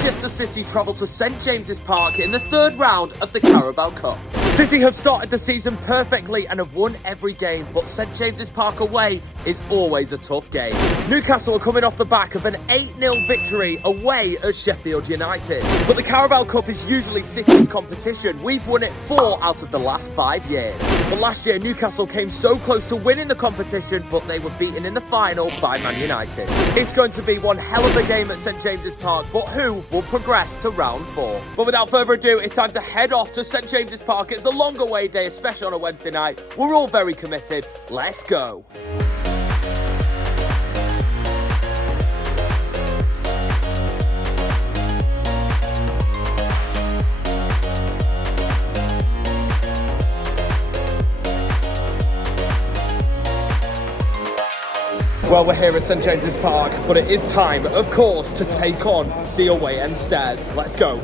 Manchester City travel to St James's Park in the third round of the Carabao Cup. City have started the season perfectly and have won every game, but St James's Park away is always a tough game. Newcastle are coming off the back of an 8-0 victory away at Sheffield United. But the Carabao Cup is usually City's competition. We've won it 4 out of the last 5 years. But last year, Newcastle came so close to winning the competition, but they were beaten in the final by Man United. It's going to be one hell of a game at St James's Park, but who will progress to round 4? But without further ado, it's time to head off to St James's Park. It's a long away day, especially on a Wednesday night. We're all very committed. Let's go. Well, we're here at St James's Park, but it is time, of course, to take on the away end stairs. Let's go.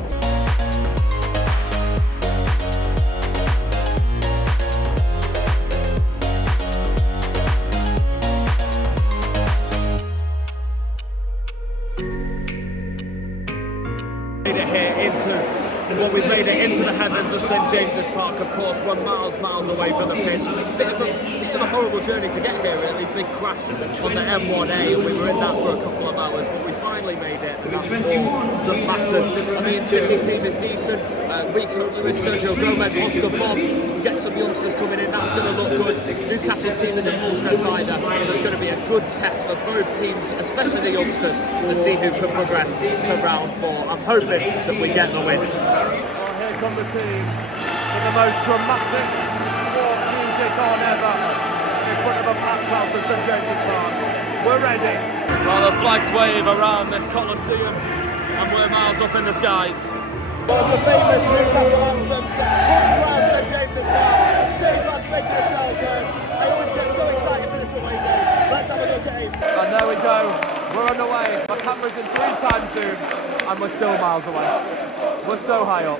We've made it into the heavens of St James's Park. Of course, we're miles away from the pitch. Bit of a horrible journey to get here, really. Big crash on the M1A, and we were in that for a couple of hours, but we finally made it, and that's all that matters. I mean, City's team is decent. Rico Lewis, Sergio Gomez, Oscar Bobb. We get some youngsters coming in. That's going to look good. Newcastle's team is a full strength either, so it's going to be a good test for both teams, especially the youngsters, to see who can progress to round 4. I'm hoping that we get the win. Here come the teams with the most dramatic sport music on ever in front of a packed house at St James's Park. We're ready. Well, the flags wave around this Coliseum and we're miles up in the skies. Well, the famous Newcastle anthem gets pumped around St James's Park. City fans making themselves heard. I always get so excited for this away game. Let's have a look at it. And there we go. We're on the way. My camera's in 3 times zoom and we're still miles away. We're so high up.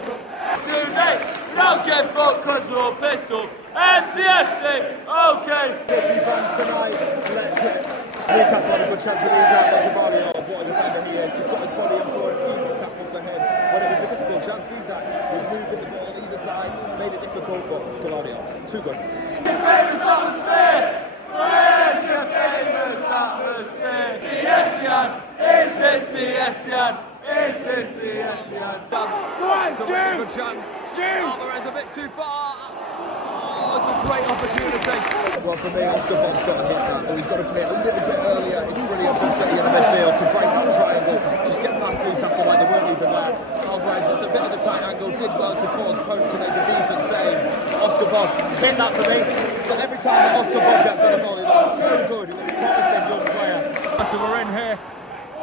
Today, we don't get fucked because we're all pistol. MCFC, okay. City fans tonight, electric. Newcastle had a good chance with Isak. Carabao, what a defender he is. Just got his body on for an easy tackle for him. But it was a difficult chance. Isak was moving the ball either side, made it difficult, but Carabao, too good. The famous atmosphere. Where's your famous atmosphere? The Etihad, is this the Etihad? Is this the Etihad? Good chance. Alavrez a bit too far. Oh, it's a great opportunity. Well, for me, Oscar Bobb's got to hit that, but he's got to play it a little bit earlier. It's brilliant from City in the midfield to break that triangle, just get past Newcastle like they weren't even there. Alavrez, it's a bit of a tight angle, did well to cause Pope to make a decent save. Oscar Bobb hit that for me, but every time that Oscar Bobb gets on the ball, he looks so good. He looks promising young player. So we're in here.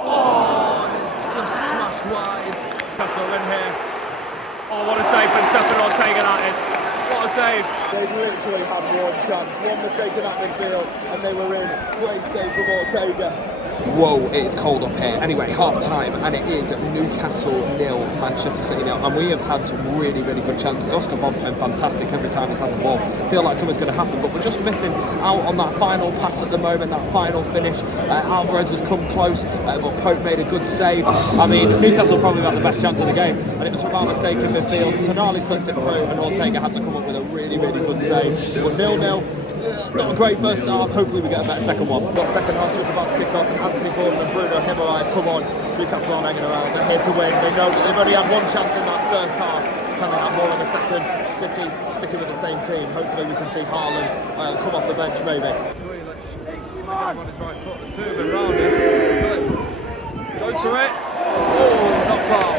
Oh, it's just smashed wide. Newcastle in here. Oh, what a save from Stefan Ortega that is. What a save. They literally had one chance, one mistake in that midfield, and they were in. Great save from Ortega. Whoa, it's cold up here. Anyway, half time, and it is Newcastle 0, Manchester City 0. And we have had some really good chances. Oscar Bobb's been fantastic every time he's had the ball. I feel like something's going to happen, but we're just missing out on that final pass at the moment, that final finish. Alavrez has come close, but Pope made a good save. I mean, Newcastle probably had the best chance of the game, and it was from our mistake in midfield. Tonali slipped it through, and Ortega had to come up with a really good save. But 0-0. Not a great first half, hopefully we get a better second one. Got second half just about to kick off, and Anthony Gordon and Bruno Himmeride come on. Newcastle aren't hanging around, they're here to win. They know that they've only had one chance in that first half. Can they have more in the second? City sticking with the same team. Hopefully we can see Haaland come off the bench maybe. On his right foot, there's 2 of them round him. Goes for it. Oh, not far.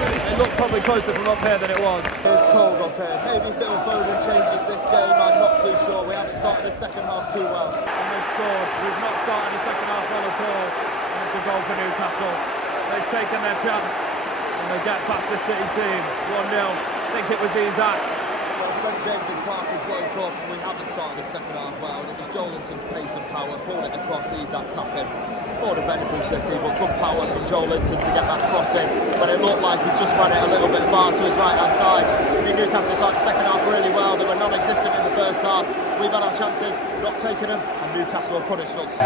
It looked probably closer from up here than it was. It's cold up here. Maybe Phil Foden changes this game, I'm not too sure. We haven't started the second half too well. And they've scored. We've not started the second half well at all. And it's a goal for Newcastle. They've taken their chance and they get past the City team. 1-0. I think it was Isak. Well, St James's Park has woke up and we haven't started the second half well. And it was Joelinton's pace and power, pulled it across, Isak tapping. Sport defender from City, but good power from Joelinton to get that cross in. But it looked like he just ran it a little bit far to his right hand side. mean, Newcastle started the second half really well. They were non-existent in the first half. We've had our chances, not taken them, and Newcastle have punished us.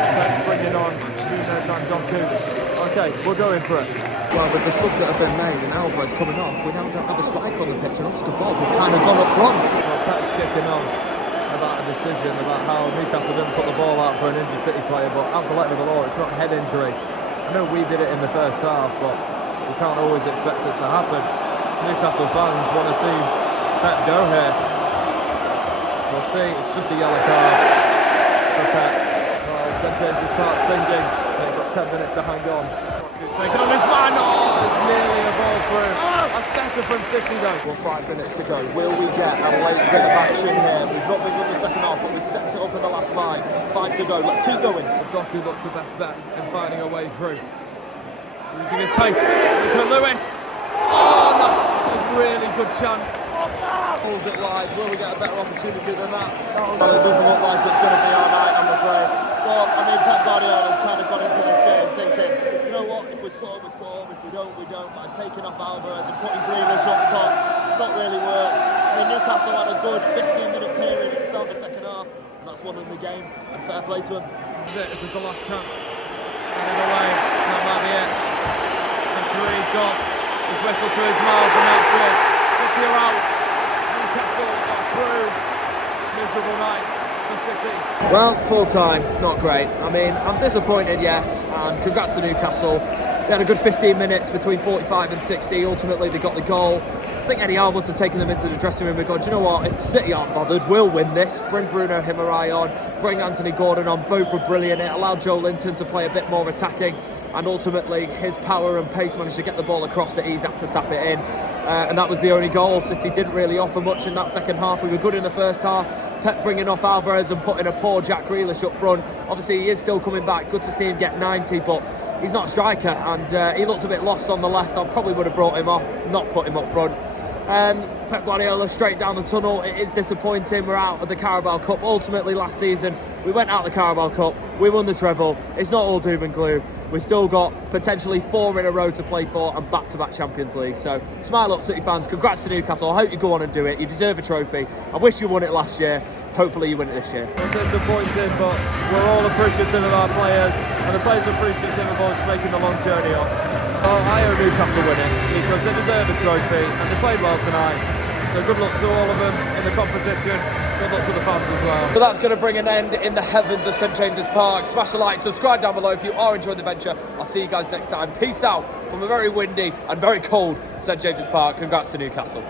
Bringing on Nunes and John Toon. Okay, we're going for it. Well, with the subs that have been made and Alavrez coming off, we now don't have a striker on the pitch, and Oscar Bobb has kind of gone up front. Well, Pep's kicking on about a decision about how Newcastle didn't put the ball out for an injured City player, but as the letter of the law, it's not a head injury. I know we did it in the first half, but we can't always expect it to happen. Newcastle fans want to see Pep go here. We'll see, it's just a yellow card for Pep. Well, St James's Park singing. They've got 10 minutes to hang on. Taking on this man, it's nearly a ball through. That's better from City though. Well, 5 minutes to go. Will we get a late bit of action here? We've not been in the second half, but we stepped it up in the last 5. 5 to go. Let's keep going. Doku looks the best bet in finding a way through. Using his pace. Look at Lewis. Oh, that's a really good chance. Pulls it wide. Will we get a better opportunity than that? Well, it doesn't look like it's going to be our night, I'm afraid. Well, I mean, Pep Guardiola's kind of got into this game thinking, you know what, if we score, we score. If we don't, we don't. But taking off Alavrez and putting Grealish up top, it's not really worked. I mean, Newcastle had a good 15-minute period at the start of the second half, and that's won in the game, and fair play to him. This is the last chance. And in a way, that might be it. And Kareem's got his whistle to his mouth, and that's it. City are out. Newcastle are through. Miserable night for City. Well, full time, not great. I mean, I'm disappointed, yes, and congrats to Newcastle. They had a good 15 minutes between 45 and 60. Ultimately, they got the goal. I think Eddie Howe must have taken them into the dressing room and gone, do you know what, if City aren't bothered, we'll win this. Bring Bruno Guimaraes on, bring Anthony Gordon on, both were brilliant. It allowed Joelinton to play a bit more attacking, and ultimately his power and pace managed to get the ball across to Isak to tap it in. And that was the only goal. City didn't really offer much in that second half. We were good in the first half. Pep bringing off Alavrez and putting a poor Jack Grealish up front. Obviously, he is still coming back. Good to see him get 90, but he's not a striker, and he looked a bit lost on the left. I probably would have brought him off, not put him up front. Pep Guardiola straight down the tunnel. It is disappointing. We're out of the Carabao Cup. Ultimately, last season, we went out of the Carabao Cup. We won the treble. It's not all doom and gloom. We've still got potentially 4 in a row to play for and back-to-back Champions League. So, smile up, City fans. Congrats to Newcastle. I hope you go on and do it. You deserve a trophy. I wish you won it last year. Hopefully you win it this year. We're disappointed, but we're all appreciative of our players, and the players are appreciative of us making the long journey on. Well, I owe Newcastle winning because they deserve a trophy and they played well tonight. So good luck to all of them in the competition. Good luck to the fans as well. So that's going to bring an end in the heavens of St James's Park. Smash the like, subscribe down below if you are enjoying the venture. I'll see you guys next time. Peace out from a very windy and very cold St James's Park. Congrats to Newcastle.